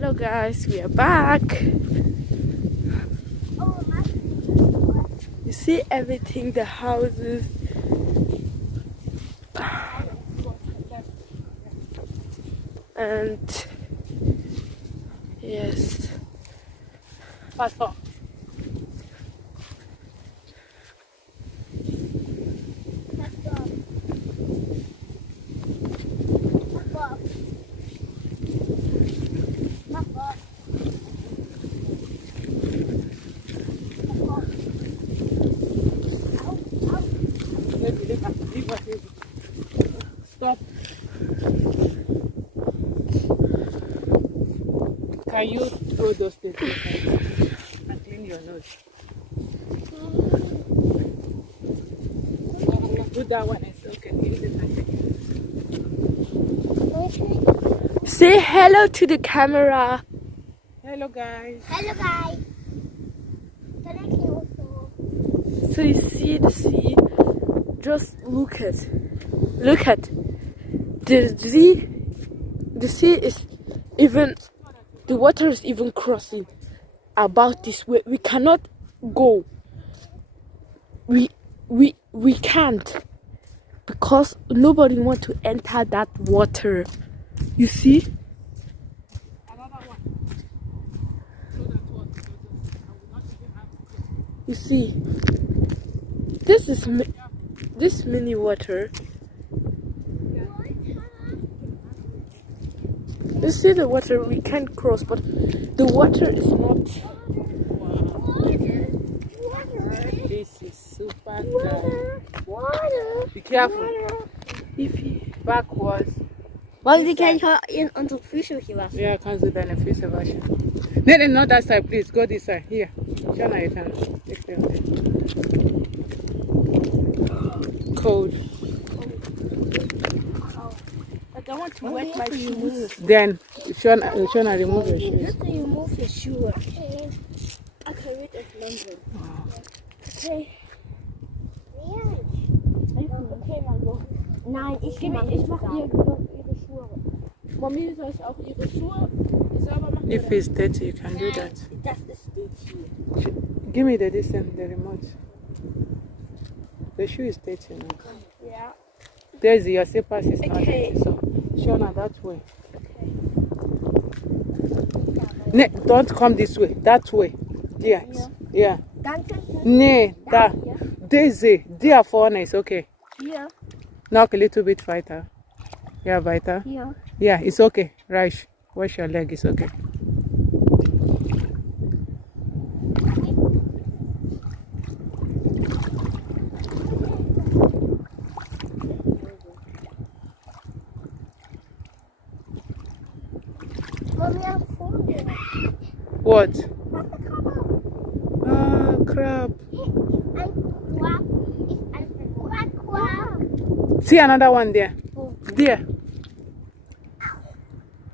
Hello guys, we are back. You see everything, the houses. And yes. Pastor. Stop. Can you throw those things and clean your nose? Do that one, it's okay. Use it and take it. Say hello to the camera. Hello guys. Hello guys. Can I see also? So you see the sea. Just look at the sea is even, the water is even crossing about this way. We cannot go. We can't, because nobody wants to enter that water. You see? Another one. So that one. I will not even have to. You see? This is this mini water. You see the water, we can't cross, but the water is not. This is super good. Water. Be careful. If Backwards. Wollen Sie gleich in unsere Füße hier was? Yeah, kannst du deine Füße waschen. No, not that side, please. Go this side. Here. Shana, you can take care of it. Cold. I don't want to wet my shoes. Then, Shana, remove your shoes. Just so you move your Schuhe. Okay, wait a London. Okay. Okay, Mango. Nein, ich mache ihre Schuhe. Mami, soll ich auch ihre Schuhe sauber machen? If it's dirty, you can do that. Das ist dirty. Give me the distance, the remote. The shoe is dirty now. Yeah. There's your slippers is not Okay. dirty, so Shona, that way. Okay. Ne, don't come this way. That way. Yes. Yeah. Ganz hinten. Ne, that. Daisy. There for is okay. Hier. Knock a little bit fighter. Yeah, weiter. Hier. Yeah, it's okay. Right. Wash your leg, it's okay. Mami, ein Vogel. What? Was ist der Krabbe? Ah, crab. Ein Quack. Ist ein Quack, Quack. See another one there. There.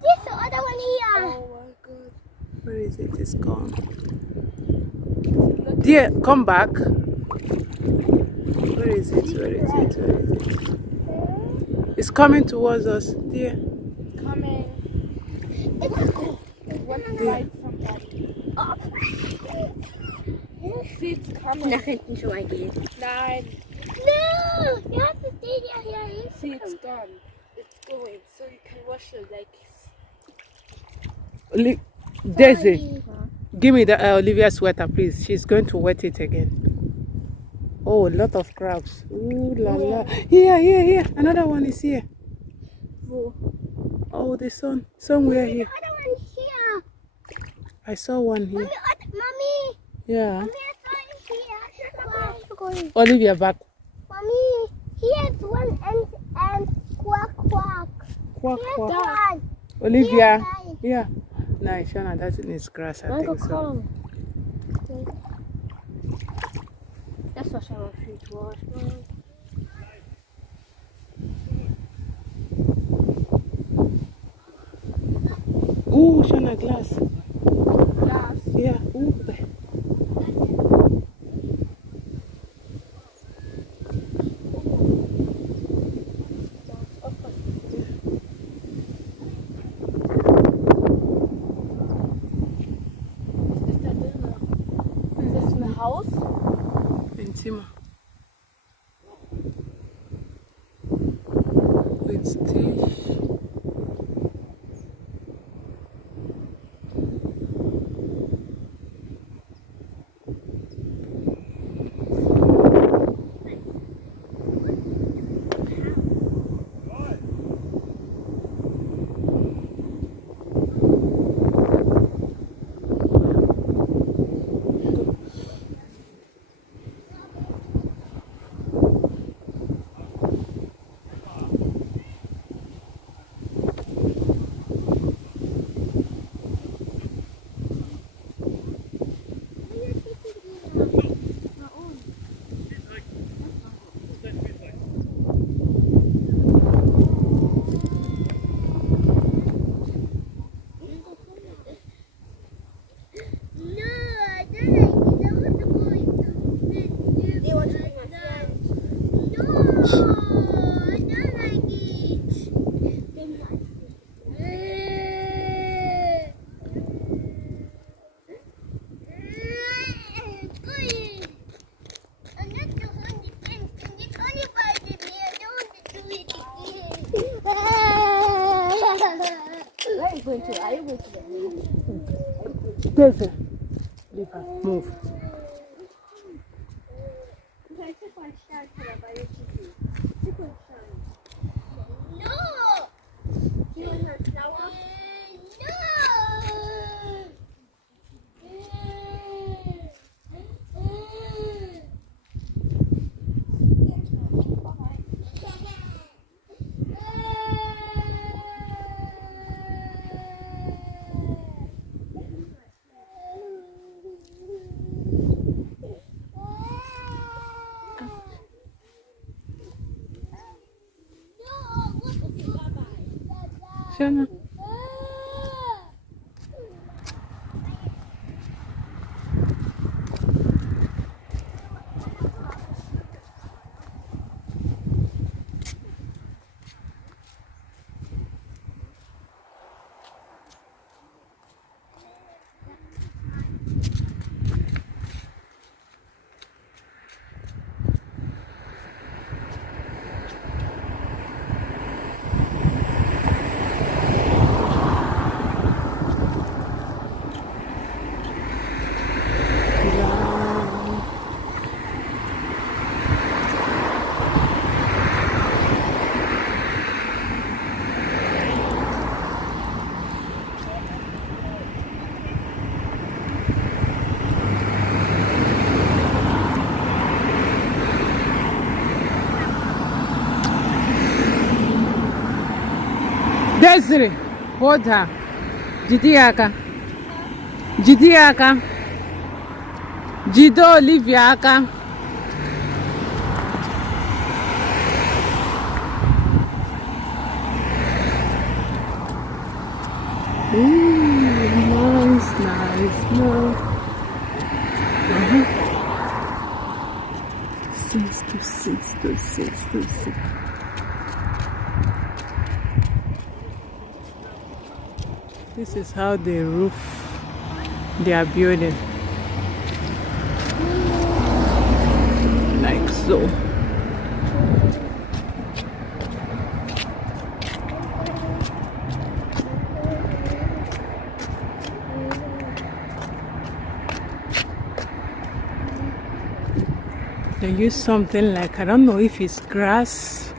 This the other one here. Oh my god. Where is it? It's gone. There, come back. Where is it? Where is it? Where is it? It's coming towards us. There. Coming. What right from daddy? See, it's coming. Nach hinten schon mal gehen. Nein. No! You have to stay here. See, it's gone. It's going, so you can wash your legs. Daisy, give me the Olivia sweater, please. She's going to wet it again. Oh, a lot of crabs. Ooh la la. Here. Another one is here. Wo? Oh, the sun. Somewhere here. The other one here. I saw one here. Mommy, Yeah. Mommy, I saw it here. Olivia, back. Mommy, here's one and quack quack. Quack, Here's quack. one. Olivia. Here's Yeah. No, Shana, that is grass, I think so. Das war schon mal viel Tor. Ooh, Shana, glass. Glass. Yeah. Ooh. with fish. There's a leave her. Move. Shana. Desiree, hold her. Jidiaka. Jidiaka. Jido Oliviaka. Nice. No. Six. This is how they roof their building. Like so. They use something like, I don't know if it's grass.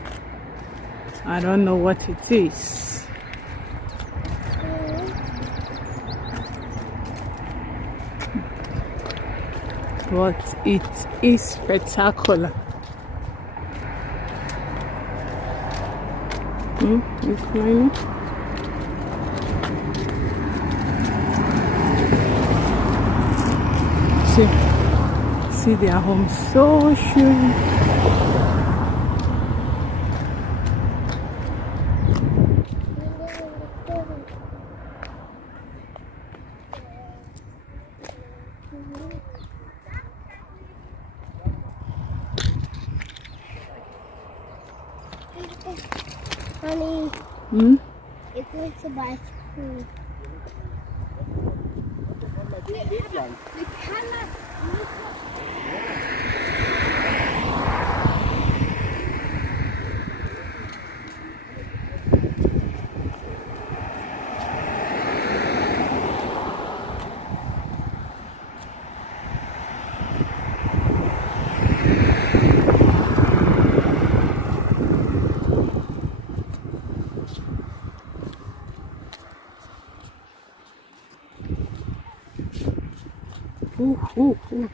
I don't know what it is. But it is spectacular. You climb? See their home so sure. Honey, it's going to buy food. Ooh, ooh, ooh.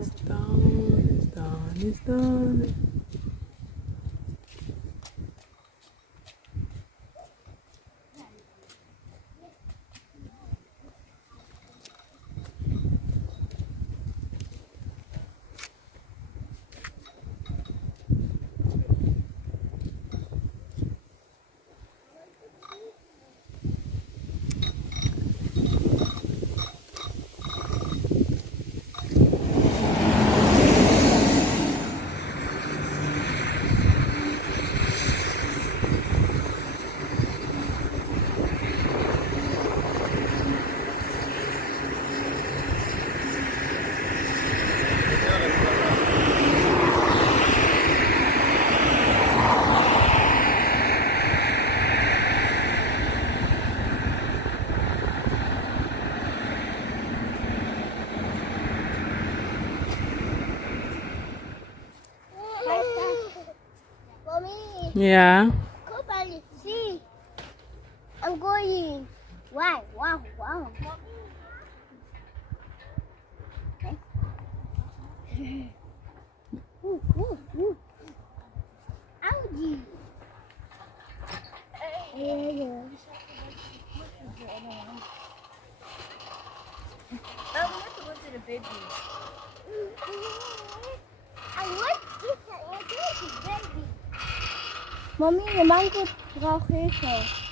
It's done, it's done, it's done. Mommy, Yeah. go back. See, I'm going. Wow, wow, wow. Okay. Ooh, ooh, ooh. Ouchie. Yeah. I want this baby. Mommy, the mango braucht Hilfe.